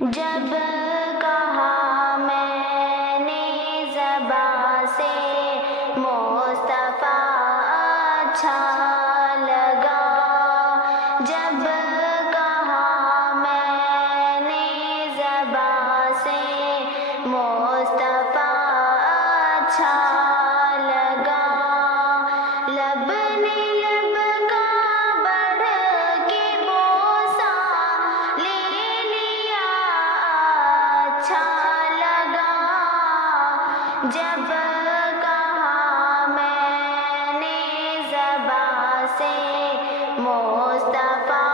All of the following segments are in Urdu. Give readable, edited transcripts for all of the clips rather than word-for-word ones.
جب کہا میں نے زبان سے مصطفیٰ اچھا لگا، جب کہا میں نے زبان سے مصطفیٰ اچھا لگا، لب نے لب کا بڑھ کے بوسہ لے لیا اچھا لگا، جب کہا میں نے زبان سے مصطفیٰ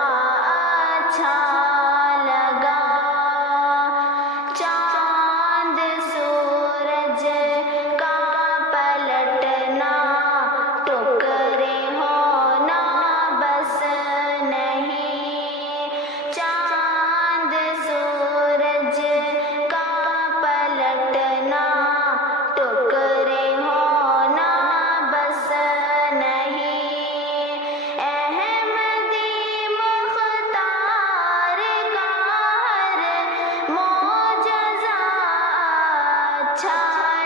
اچھا لگا، چاند سورج کا پلٹنا ٹکرے ہونا بس نہیں، چاند سورج کا پلٹنا ٹکرے ہونا بس نہیں، احمدی مختار کا ہر معجزہ اچھا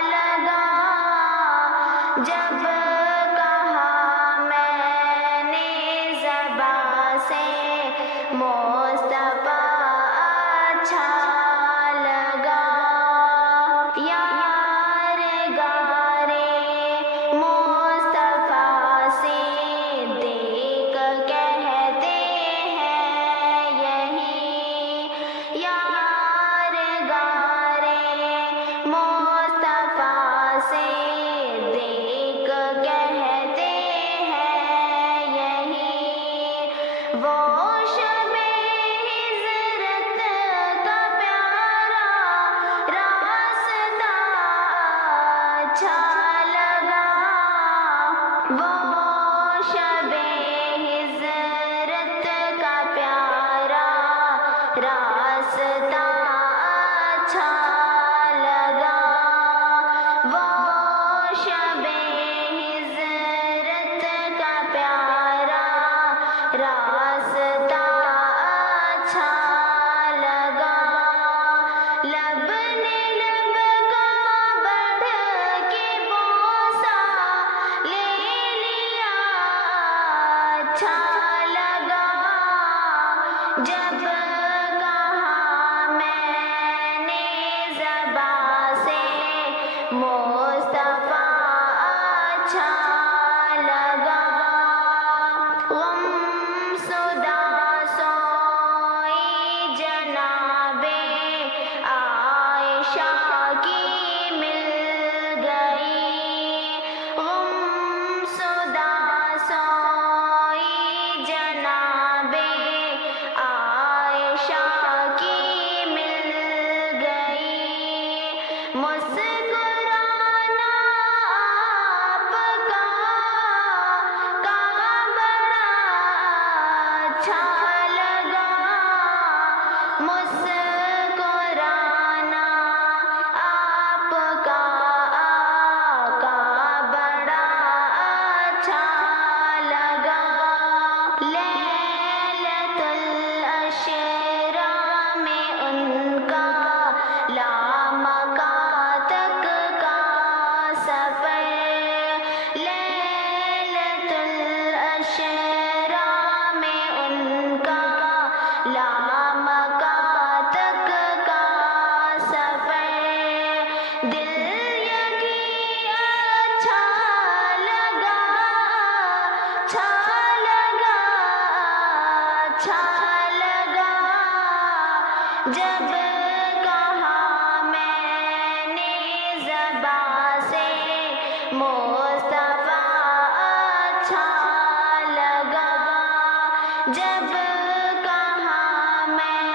لگا، جب کہا میں نے زبان سے مصطفیٰ اچھا لگا، یارگارِ مصطفیٰ سے دیکھ کہتے ہیں یہی، یارگارِ مصطفیٰ سے دیکھ کہتے ہیں یہی، وہ شب ہجرت کا پیارا راستہ اچھا لگا، وہ شب ہجرت کا پیارا راستہ اچھا لگا، وہ شب ہجرت کا پیارا راستہ اچھا لگا، لب نے لب کا بڑھ کے بوسہ لے لیا اچھا لگا، جب کہا میں نے زبان سے مصطفیٰ اچھا لگا، غمزدہ سوئی جناب عائشہ کی مل گئی، غمزدہ سوئی جناب عائشہ کی مل گئی، مسکرانا آپ کا بڑا اچھا لگا، مسکرانا آپ کا بڑا اچھا لگا، لیلۃ العشرہ میں ان کا لامکان تک کا سفر، لیلۃ العشرہ میں ان کا لامکان تک کا سفر، دل یقین اچھا لگا، اچھا لگا، اچھا لگا، جب کہا میں نے زبان سے مصطفیٰ اچھا لگا، جب کہا میں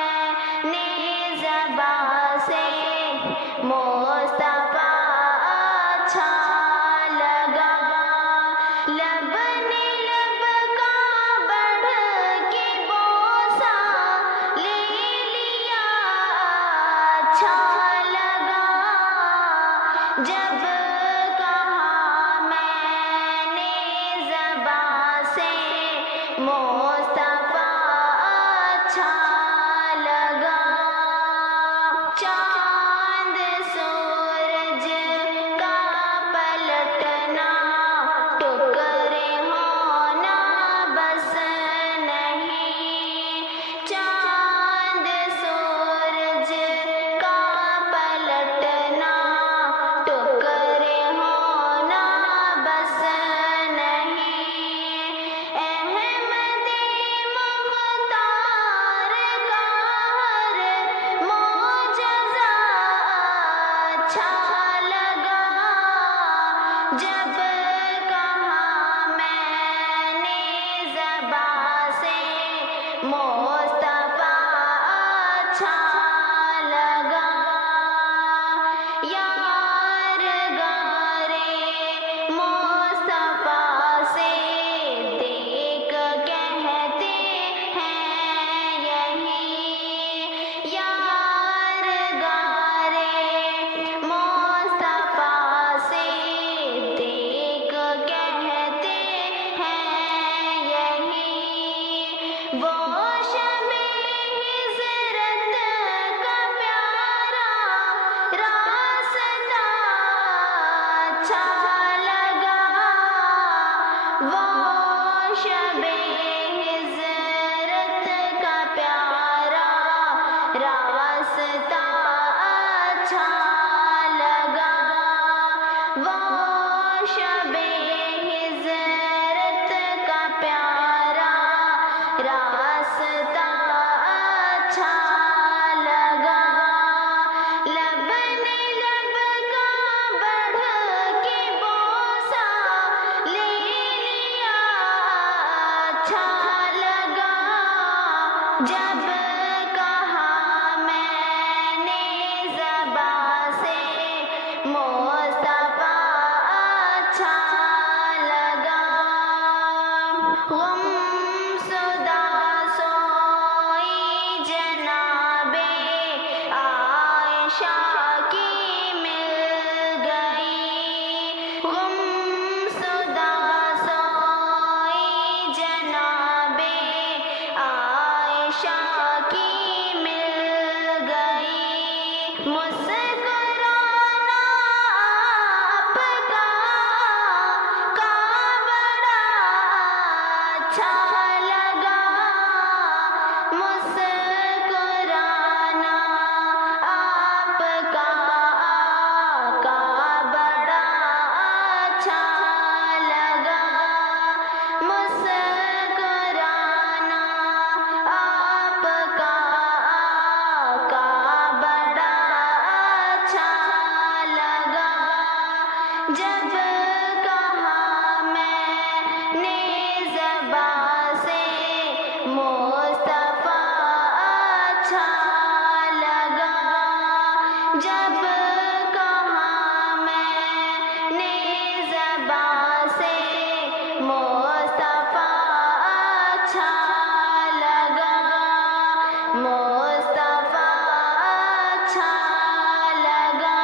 نے زبان سے مصطفیٰ اچھا لگا، لب نے لب کا بڑھ کے بوسہ لے لیا اچھا لگا، جب کہا میں نے زبان سے مصطفیٰ اچھا لگا۔ اچھا لگا جب کہا میں نے زبان سے مصطفیٰ اچھا لگا یار گارے مصطفیٰ سے دیکھ کہتے ہیں یہی یار گارے مصطفیٰ سے دیکھ کہتے ہیں یہی وہ شب ہجرت کا پیارا راستہ اچھا لگا وہ شب ہجرت کا پیارا راستہ اچھا لگا وہ شب ہجرت کا پیارا راستہ اچھا لگا لب نے لب کا بڑھ کے بوسہ لے لیا اچھا لگا جب کہا میں نے زبان سے مصطفیٰ اچھا لگا غم زدہ سوئی جناب عائشہ کی مل گئی غم زدہ سوئی جناب عائشہ کی مل گئی مسکرانا آپ کا بڑا اچھا لگا مسکرانا آپ کا بڑا اچھا لگا مسکرانا آپ کا بڑا اچھا لگا جب کہا میں نے زبان سے مصطفیٰ اچھا لگا جب کہا میں نے زبان سے مصطفیٰ اچھا لگا مصطفیٰ اچھا لگا